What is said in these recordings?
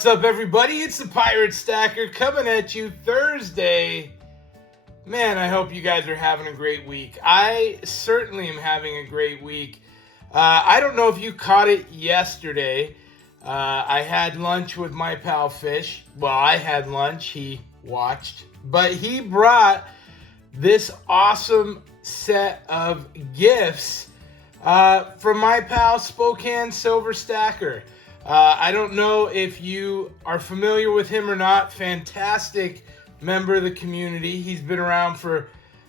What's up, everybody? It's the Pirate Stacker coming at you Thursday. Man, I hope you guys are having a great week. I certainly am having a great week. I don't know if you caught it yesterday. I had lunch with my pal Fish. Well, I had lunch. He watched. But he brought this awesome set of gifts from my pal Spokane Silver Stacker. I don't know if you are familiar with him or not. Fantastic member of the community. He's been around for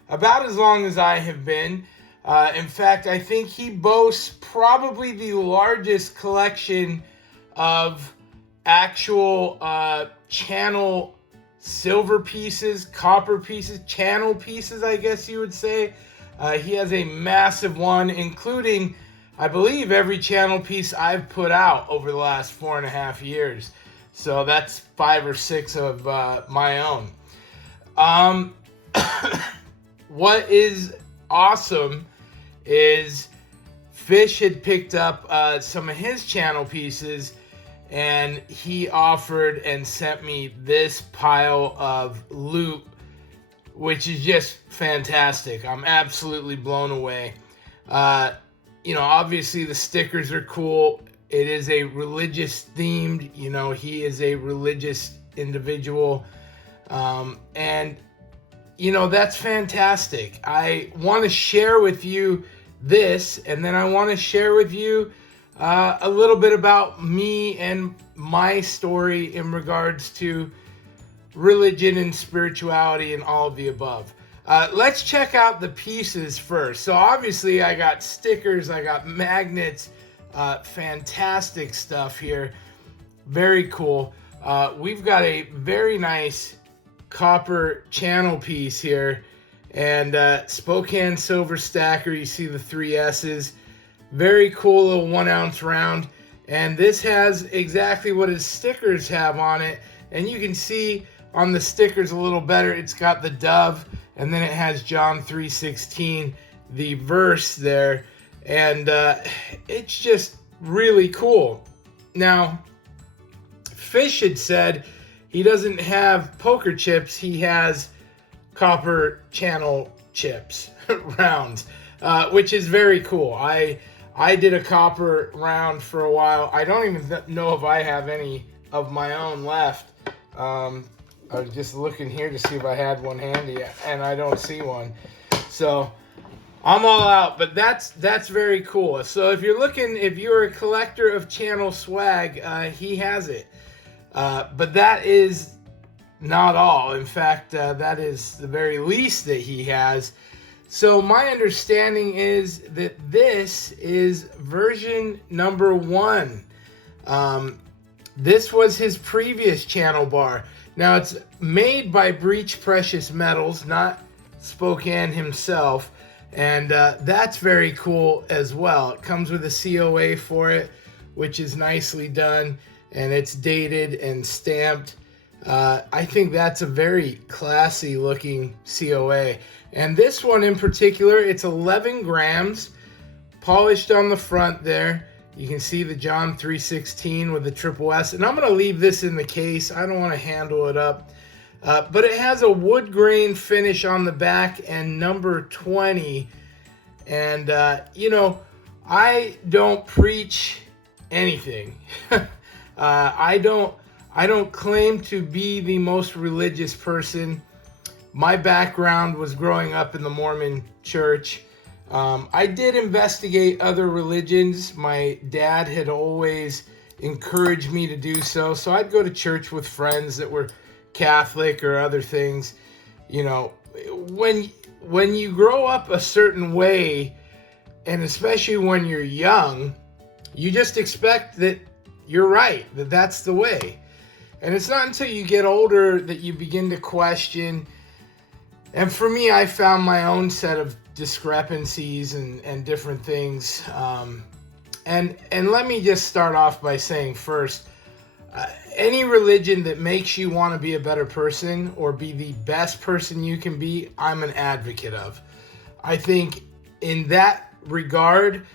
about as long as I have been. In fact, I think he boasts probably the largest collection of actual channel silver pieces, copper pieces, channel pieces, I guess you would say. He has a massive one, including, I believe, every channel piece I've put out over the last 4.5 years. So that's 5 or 6 of my own. What is awesome is Fish had picked up some of his channel pieces, and he offered and sent me this pile of loot, which is just fantastic. I'm absolutely blown away. You know, obviously the stickers are cool. It is a religious themed, you know, he is a religious individual. And, you know, that's fantastic. I want to share with you this, and then I want to share with you a little bit about me and my story in regards to religion and spirituality and all of the above. Let's check out the pieces first. So obviously I got stickers, I got magnets, fantastic stuff here. Very cool. We've got a very nice copper channel piece here, and Spokane Silver Stacker. You see the 3 S's. Very cool little 1 ounce round. And this has exactly what his stickers have on it. And you can see on the stickers a little better, it's got the dove, and then it has John 3:16, the verse there. And it's just really cool. Now, Fish had said he doesn't have poker chips, he has copper channel chips, rounds, which is very cool. I did a copper round for a while. I don't even know if I have any of my own left. I was just looking here to see if I had one handy, and I don't see one. So I'm all out, but that's very cool. So if you're a collector of channel swag, he has it. But that is not all. In fact, that is the very least that he has. So my understanding is that this is version number 1. This was his previous channel bar. Now, it's made by Breach Precious Metals, not Spokane himself, and that's very cool as well. It comes with a COA for it, which is nicely done, and it's dated and stamped. I think that's a very classy looking COA. And this one in particular, it's 11 grams, polished on the front there. You can see the John 3:16 with the triple S. And I'm going to leave this in the case. I don't want to handle it up. But it has a wood grain finish on the back and number 20. And, you know, I don't preach anything. I don't claim to be the most religious person. My background was growing up in the Mormon church. I did investigate other religions. My dad had always encouraged me to do so. So I'd go to church with friends that were Catholic or other things. You know, when you grow up a certain way, and especially when you're young, you just expect that you're right, that that's the way. And it's not until you get older that you begin to question. And for me, I found my own set of discrepancies and different things. And let me just start off by saying first, any religion that makes you want to be a better person or be the best person you can be, I'm an advocate of. I think in that regard,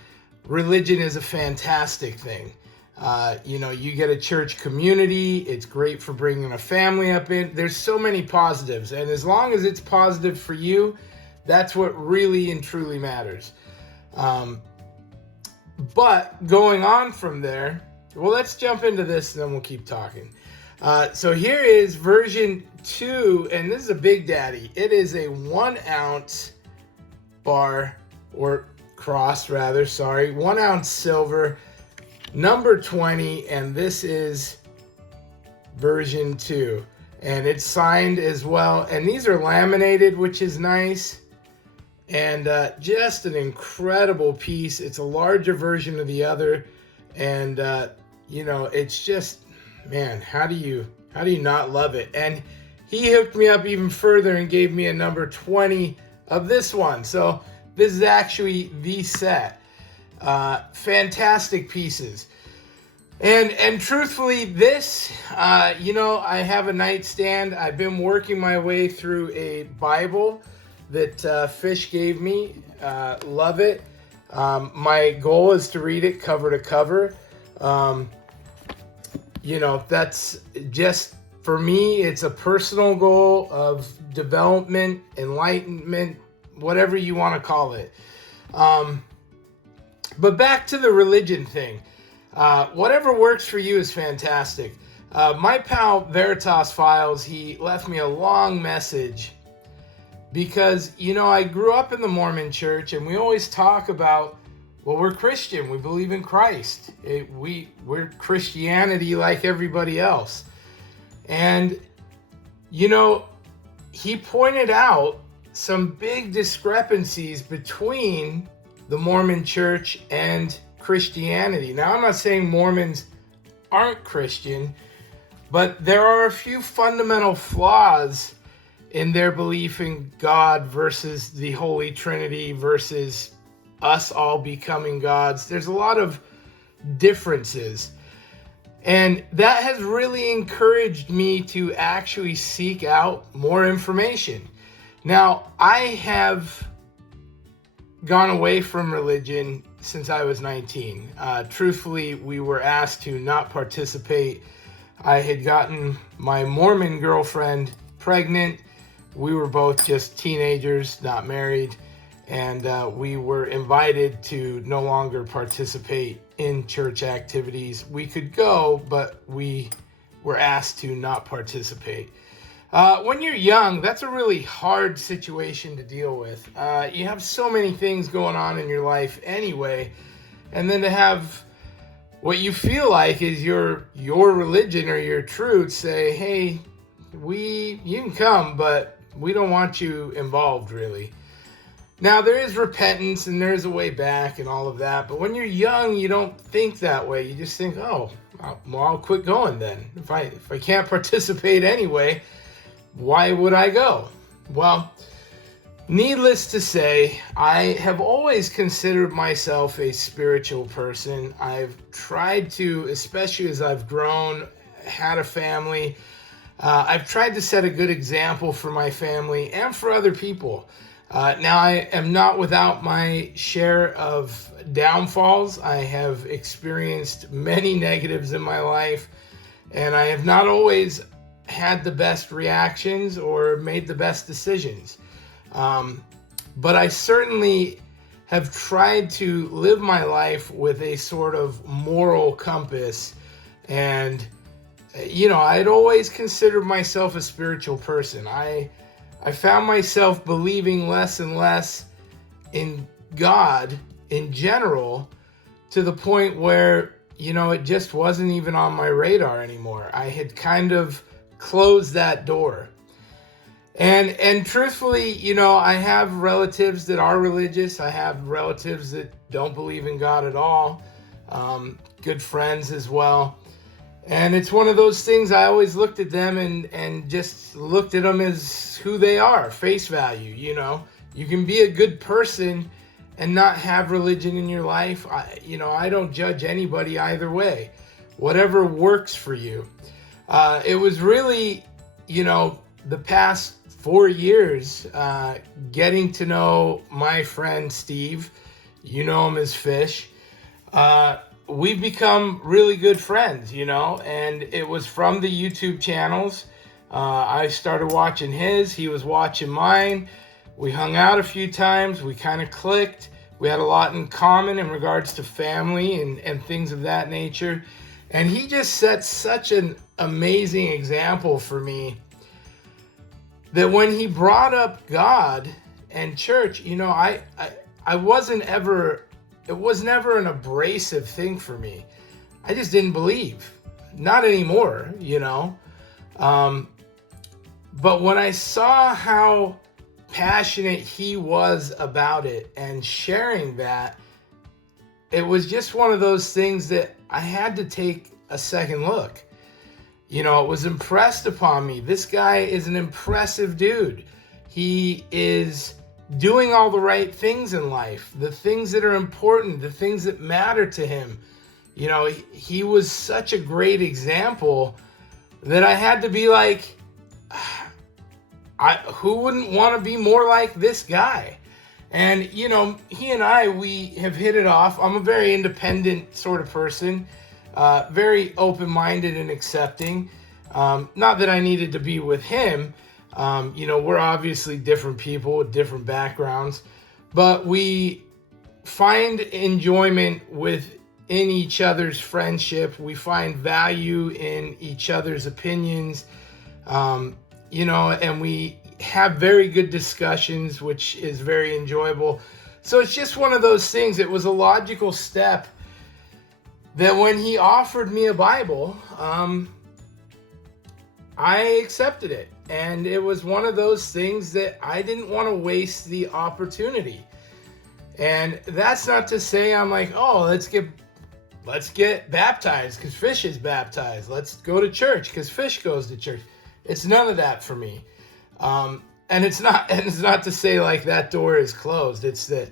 religion is a fantastic thing. You get a church community. It's great for bringing a family up in. There's so many positives. And as long as it's positive for you, that's what really and truly matters. But going on from there, well, let's jump into this and then we'll keep talking. So here is version 2, and this is a Big Daddy. It is a 1 ounce bar, or cross rather, 1 ounce silver, number 20, and this is version 2. And it's signed as well. And these are laminated, which is nice. And just an incredible piece. It's a larger version of the other. And, it's just, man, how do you not love it? And he hooked me up even further and gave me a number 20 of this one. So this is actually the set. Fantastic pieces. And truthfully, this, I have a nightstand. I've been working my way through a Bible that Fish gave me. Love it. My goal is to read it cover to cover. That's just, for me, it's a personal goal of development, enlightenment, whatever you want to call it. But back to the religion thing. Whatever works for you is fantastic. My pal Veritas Files, he left me a long message because, I grew up in the Mormon church and we always talk about, well, we're Christian. We believe in Christ. We're Christianity like everybody else. And, he pointed out some big discrepancies between the Mormon church and Christianity. Now, I'm not saying Mormons aren't Christian, but there are a few fundamental flaws in their belief in God versus the Holy Trinity versus us all becoming gods. There's a lot of differences. And that has really encouraged me to actually seek out more information. Now, I have gone away from religion since I was 19. Truthfully, we were asked to not participate. I had gotten my Mormon girlfriend pregnant. We were both just teenagers, not married, and we were invited to no longer participate in church activities. We could go, but we were asked to not participate. When you're young, that's a really hard situation to deal with. You have so many things going on in your life anyway, and then to have what you feel like is your religion or your truth say, hey, you can come, but we don't want you involved, really. Now, there is repentance and there's a way back and all of that, but when you're young, you don't think that way. You just think, I'll quit going then. If I can't participate anyway, why would I go? Well, needless to say, I have always considered myself a spiritual person. I've tried to, especially as I've grown, had a family, I've tried to set a good example for my family and for other people. Now, I am not without my share of downfalls. I have experienced many negatives in my life, and I have not always had the best reactions or made the best decisions. But I certainly have tried to live my life with a sort of moral compass. And, I'd always considered myself a spiritual person. I found myself believing less and less in God in general, to the point where, it just wasn't even on my radar anymore. I had kind of closed that door. And truthfully, I have relatives that are religious. I have relatives that don't believe in God at all. Good friends as well. And it's one of those things, I always looked at them and just looked at them as who they are, face value. You can be a good person and not have religion in your life. I don't judge anybody either way. Whatever works for you. It was really, the past 4 years, getting to know my friend Steve, you know him as Fish, we've become really good friends, you know, and it was from the YouTube channels. I started watching his, he was watching mine. We hung out a few times, we kind of clicked. We had a lot in common in regards to family and things of that nature. And he just set such an amazing example for me that when he brought up God and church, you know, I wasn't ever, it was never an abrasive thing for me. I just didn't believe. Not anymore, you know. But when I saw how passionate he was about it and sharing that, it was just one of those things that I had to take a second look. You know, it was impressed upon me. This guy is an impressive dude. He is doing all the right things in life, the things that are important, the things that matter to him. You know, he was such a great example that I had to be like, who wouldn't want to be more like this guy? And, you know, he and I, we have hit it off. I'm a very independent sort of person. Very open-minded and accepting. Not that I needed to be with him. You know, we're obviously different people with different backgrounds, but we find enjoyment within each other's friendship. We find value in each other's opinions, you know, and we have very good discussions, which is very enjoyable. So it's just one of those things. It was a logical step that when he offered me a Bible, I accepted it. And it was one of those things that I didn't want to waste the opportunity. And that's not to say I'm like, oh, let's get baptized because Fish is baptized. Let's go to church because Fish goes to church. It's none of that for me. And it's not to say like that door is closed. It's that,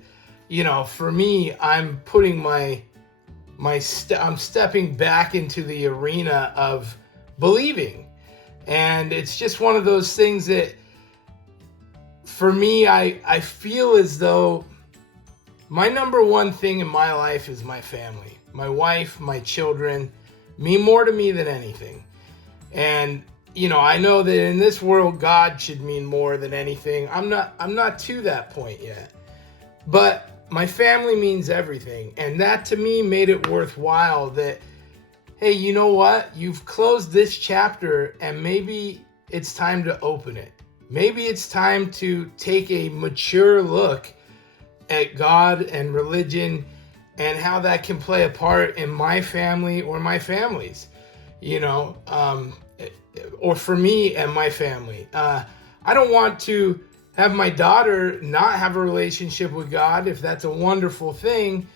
you know, for me, I'm putting I'm stepping back into the arena of believing. And it's just one of those things that for me, I feel as though my number one thing in my life is my family, my wife, my children, mean more to me than anything. And, you know, I know that in this world, God should mean more than anything. I'm not to that point yet, but my family means everything. And that to me made it worthwhile that, hey, you know what? You've closed this chapter and maybe it's time to open it. Maybe it's time to take a mature look at God and religion and how that can play a part in my family or my families, you know, or for me and my family. I don't want to have my daughter not have a relationship with God, if that's a wonderful thing,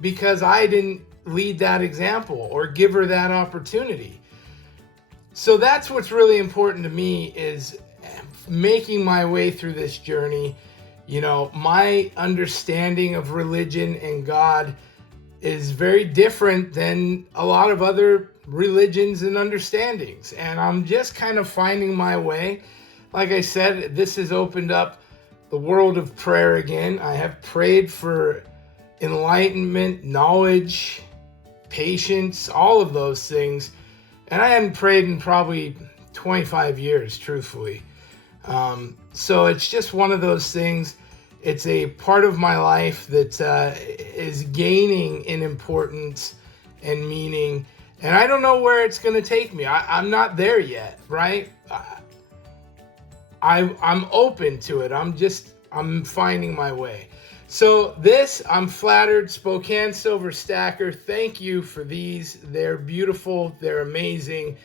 because I didn't lead that example or give her that opportunity. So that's what's really important to me, is making my way through this journey. You know, my understanding of religion and God is very different than a lot of other religions and understandings. And I'm just kind of finding my way. Like I said, this has opened up the world of prayer again. I have prayed for enlightenment, knowledge, patience, all of those things. And I hadn't prayed in probably 25 years, truthfully. So it's just one of those things. It's a part of my life that is gaining in importance and meaning. And I don't know where it's going to take me. I'm not there yet, right? I'm open to it. I'm finding my way. So I'm flattered. Spokane Silver Stacker, thank you for these. They're beautiful. They're amazing.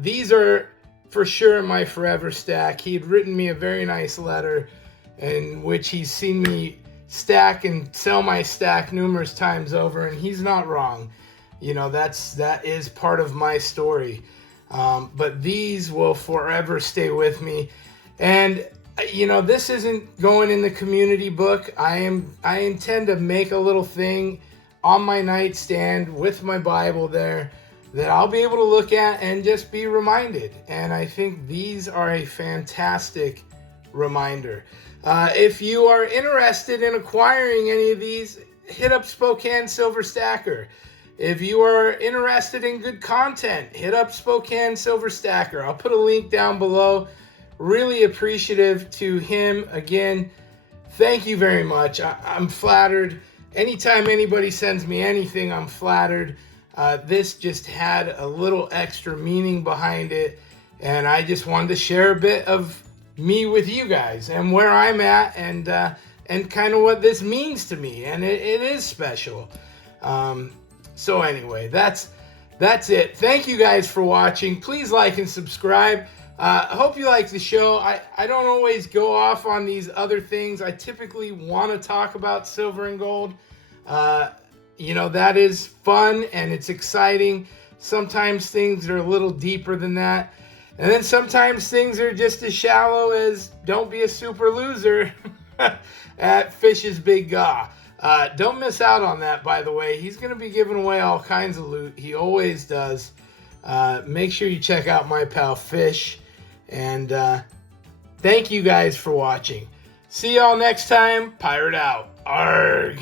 These are for sure my forever stack. He had written me a very nice letter in which he's seen me stack and sell my stack numerous times over, and he's not wrong. You know, that is part of my story. But these will forever stay with me. And you know, this isn't going in the community book. I intend to make a little thing on my nightstand with my Bible there that I'll be able to look at and just be reminded. And I think these are a fantastic reminder. If you are interested in acquiring any of these, hit up Spokane Silver Stacker. if you are interested in good content, hit up Spokane Silver Stacker. I'll put a link down below. Really appreciative to him. Again, thank you very much. I'm flattered. Anytime anybody sends me anything, I'm flattered. This just had a little extra meaning behind it, and I just wanted to share a bit of me with you guys and where I'm at, and kind of what this means to me, and it is special. So anyway, that's it. Thank you guys for watching. Please like and subscribe. I hope you like the show. I don't always go off on these other things. I typically want to talk about silver and gold. You know, that is fun and it's exciting. Sometimes things are a little deeper than that. And then sometimes things are just as shallow as don't be a super loser at Fish's Big Gaw. Don't miss out on that, by the way. He's going to be giving away all kinds of loot. He always does. Make sure you check out my pal Fish. And thank you guys for watching. See y'all next time. Pirate out. Arg.